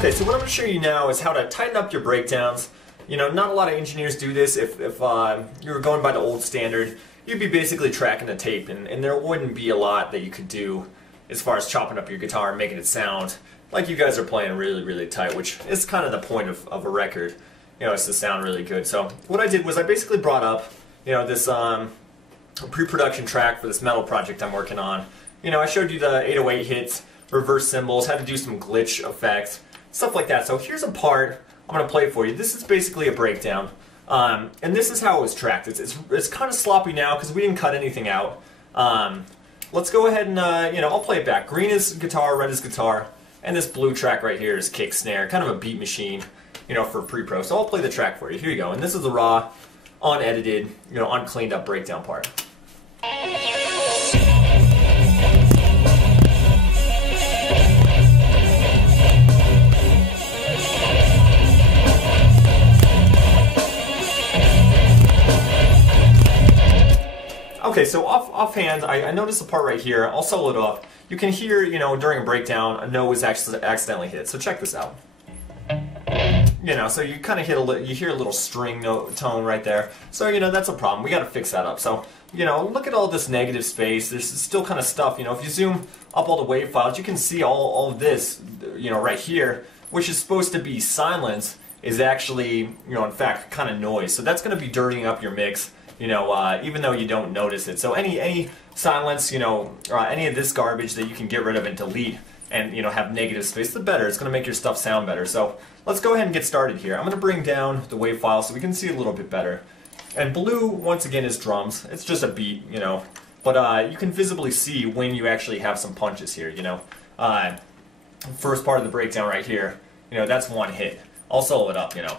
Okay, so what I'm going to show you now is how to tighten up your breakdowns. You know, not a lot of engineers do this. If you were going by the old standard, you'd be basically tracking the tape, and there wouldn't be a lot that you could do as far as chopping up your guitar and making it sound like you guys are playing really, really tight, which is kind of the point of a record. You know, it's to sound really good. So what I did was I basically brought up, you know, this pre-production track for this metal project I'm working on. You know, I showed you the 808 hits, reverse cymbals, had to do some glitch effects, stuff like that. So here's a part I'm going to play for you. This is basically a breakdown, and this is how it was tracked. It's kind of sloppy now because we didn't cut anything out. Let's go ahead and, you know, I'll play it back. Green is guitar, red is guitar, and this blue track right here is kick snare, kind of a beat machine, you know, for pre-pro. So I'll play the track for you. Here you go. And this is the raw, unedited, you know, uncleaned up breakdown part. Okay, so offhand, I noticed the part right here. I'll solo it up. You can hear, you know, during a breakdown, a note was actually accidentally hit. So check this out. You know, so you kind of you hear a little string note tone right there. So, you know, that's a problem. We got to fix that up. So, you know, look at all this negative space. There's still kind of stuff. You know, if you zoom up all the wave files, you can see all of this, you know, right here, which is supposed to be silence, is actually, you know, in fact, kind of noise. So that's going to be dirtying up your mix. You know, even though you don't notice it. So any silence, you know, any of this garbage that you can get rid of and delete and, you know, have negative space, the better. It's going to make your stuff sound better. So let's go ahead and get started here. I'm going to bring down the wave file so we can see a little bit better. And blue, once again, is drums. It's just a beat, you know. But you can visibly see when you actually have some punches here, you know. First part of the breakdown right here, you know, that's one hit. I'll solo it up, you know.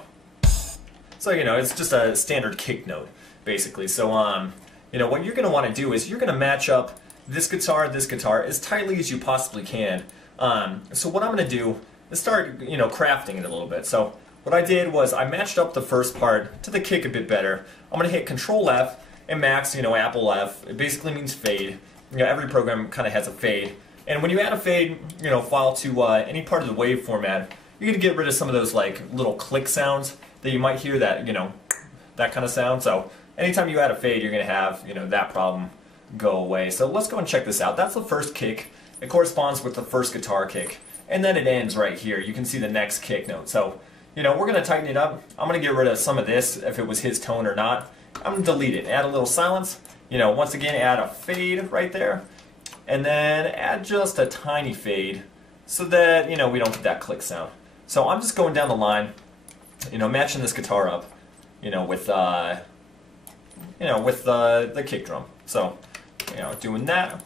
So, you know, it's just a standard kick note, basically. So, you know, what you're going to want to do is you're going to match up this guitar, as tightly as you possibly can. So what I'm going to do is start, you know, crafting it a little bit. So what I did was I matched up the first part to the kick a bit better. I'm going to hit Control F and max, you know, Apple F. It basically means fade. You know, every program kind of has a fade. And when you add a fade, you know, file to any part of the wave format, you're going to get rid of some of those, like, little click sounds that you might hear, that, you know, that kind of sound. So anytime you add a fade, you're going to have, you know, that problem go away. So let's go and check this out. That's the first kick. It corresponds with the first guitar kick. And then it ends right here. You can see the next kick note. So, you know, we're going to tighten it up. I'm going to get rid of some of this, if it was his tone or not. I'm going to delete it. Add a little silence. You know, once again, add a fade right there. And then add just a tiny fade so that, you know, we don't get that click sound. So I'm just going down the line, you know, matching this guitar up, you know, with the kick drum. So, you know, doing that,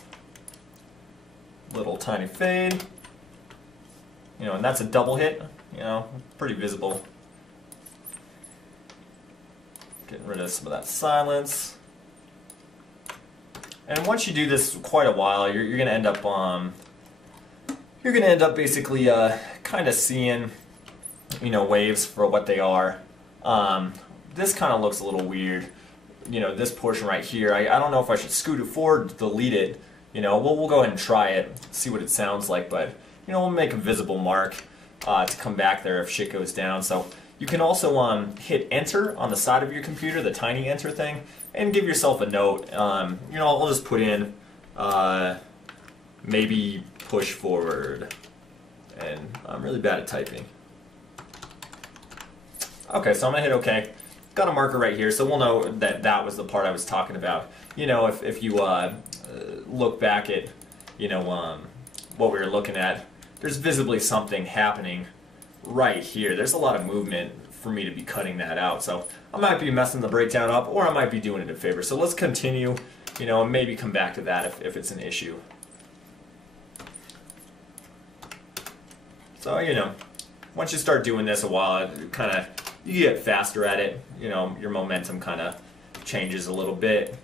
little tiny fade, you know, and that's a double hit, you know, pretty visible. Getting rid of some of that silence. And once you do this quite a while, you're going to end up basically kind of seeing, you know, waves for what they are. This kind of looks a little weird. You know, this portion right here, I don't know if I should scoot it forward, delete it. You know, we'll go ahead and try it, see what it sounds like, but, you know, we'll make a visible mark to come back there if shit goes down. So you can also hit enter on the side of your computer, the tiny enter thing, and give yourself a note. You know, I'll just put in maybe push forward, and I'm really bad at typing. Okay, so I'm gonna hit OK. Got a marker right here, so we'll know that that was the part I was talking about. You know, if you look back at, you know, what we were looking at, there's visibly something happening right here. There's a lot of movement for me to be cutting that out. So I might be messing the breakdown up, or I might be doing it a favor. So let's continue, you know, and maybe come back to that if it's an issue. So, you know, once you start doing this a while, you get faster at it, you know, your momentum kind of changes a little bit.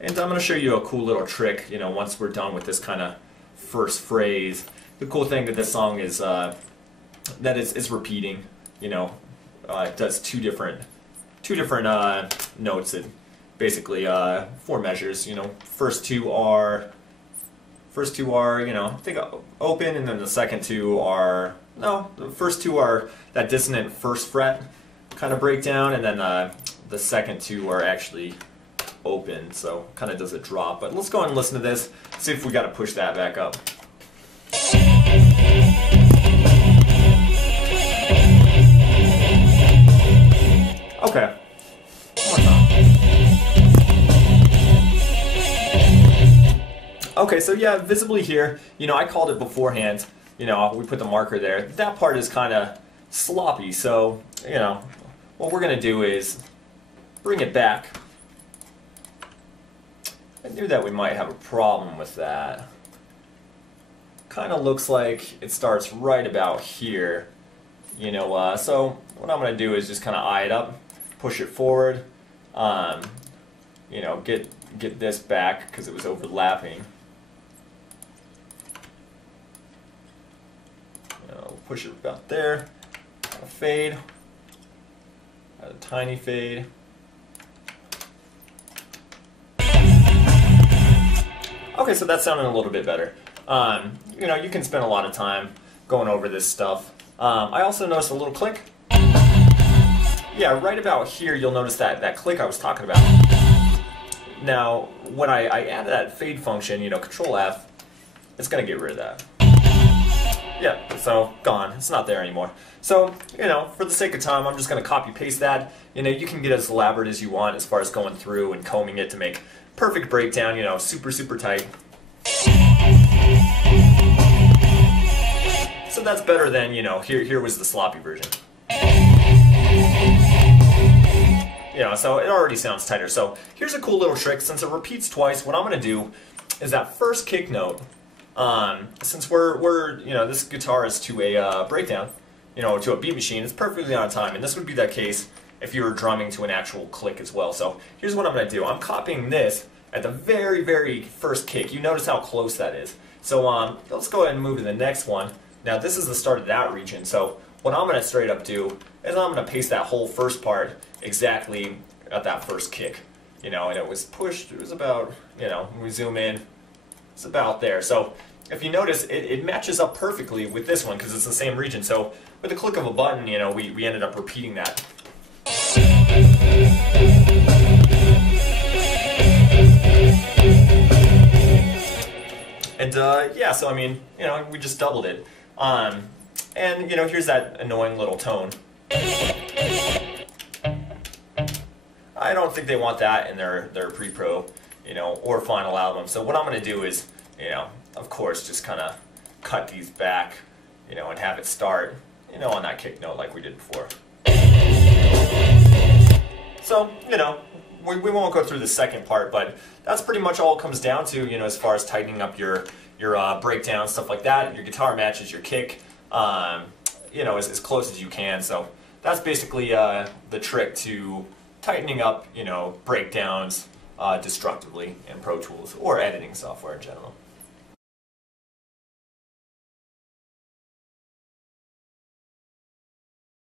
And I'm going to show you a cool little trick, you know, once we're done with this kind of first phrase. The cool thing with this song is that it's repeating, you know. It does two different notes, and basically 4 measures, you know. First two are, you know, I think open, and then the second two are No, the first two are that dissonant first fret kind of breakdown, and then the second two are actually open, so kind of does a drop. But let's go ahead and listen to this, see if we got to push that back up. Okay. One more time. Okay, so yeah, visibly here, you know, I called it beforehand. You know, we put the marker there. That part is kind of sloppy, so, you know, what we're going to do is bring it back. I knew that we might have a problem with that. Kind of looks like it starts right about here. You know, so what I'm going to do is just kind of eye it up, push it forward, you know, get this back because it was overlapping. Push it about there, a fade, a tiny fade. Okay, so that's sounding a little bit better. You know, you can spend a lot of time going over this stuff. I also noticed a little click. Yeah, right about here you'll notice that click I was talking about. Now, when I add that fade function, you know, Control F, it's going to get rid of that. Yeah, so gone. It's not there anymore. So, you know, for the sake of time, I'm just going to copy paste that. You know, you can get as elaborate as you want as far as going through and combing it to make perfect breakdown, you know, super, super tight. So that's better than, you know, here was the sloppy version. You know, so it already sounds tighter. So here's a cool little trick. Since it repeats twice, what I'm going to do is that first kick note, since we're you know, this guitar is to a breakdown, you know, to a beat machine, it's perfectly on time, and this would be that case if you were drumming to an actual click as well. So here's what I'm going to do. I'm copying this at the very, very first kick. You notice how close that is. So let's go ahead and move to the next one. Now this is the start of that region, so what I'm going to straight up do is I'm going to paste that whole first part exactly at that first kick. You know, and it was pushed, it was about, you know, when we zoom in, it's about there. So if you notice, it matches up perfectly with this one because it's the same region. So with the click of a button, you know, we ended up repeating that. And yeah, so I mean, you know, we just doubled it. And you know, here's that annoying little tone. I don't think they want that in their pre-pro, you know, or final album. So what I'm going to do is, you know, of course, just kind of cut these back, you know, and have it start, you know, on that kick note like we did before. So, you know, we won't go through the second part, but that's pretty much all it comes down to, you know, as far as tightening up your breakdown, stuff like that. Your guitar matches your kick, you know, as close as you can. So that's basically the trick to tightening up, you know, breakdowns destructively in Pro Tools or editing software in general.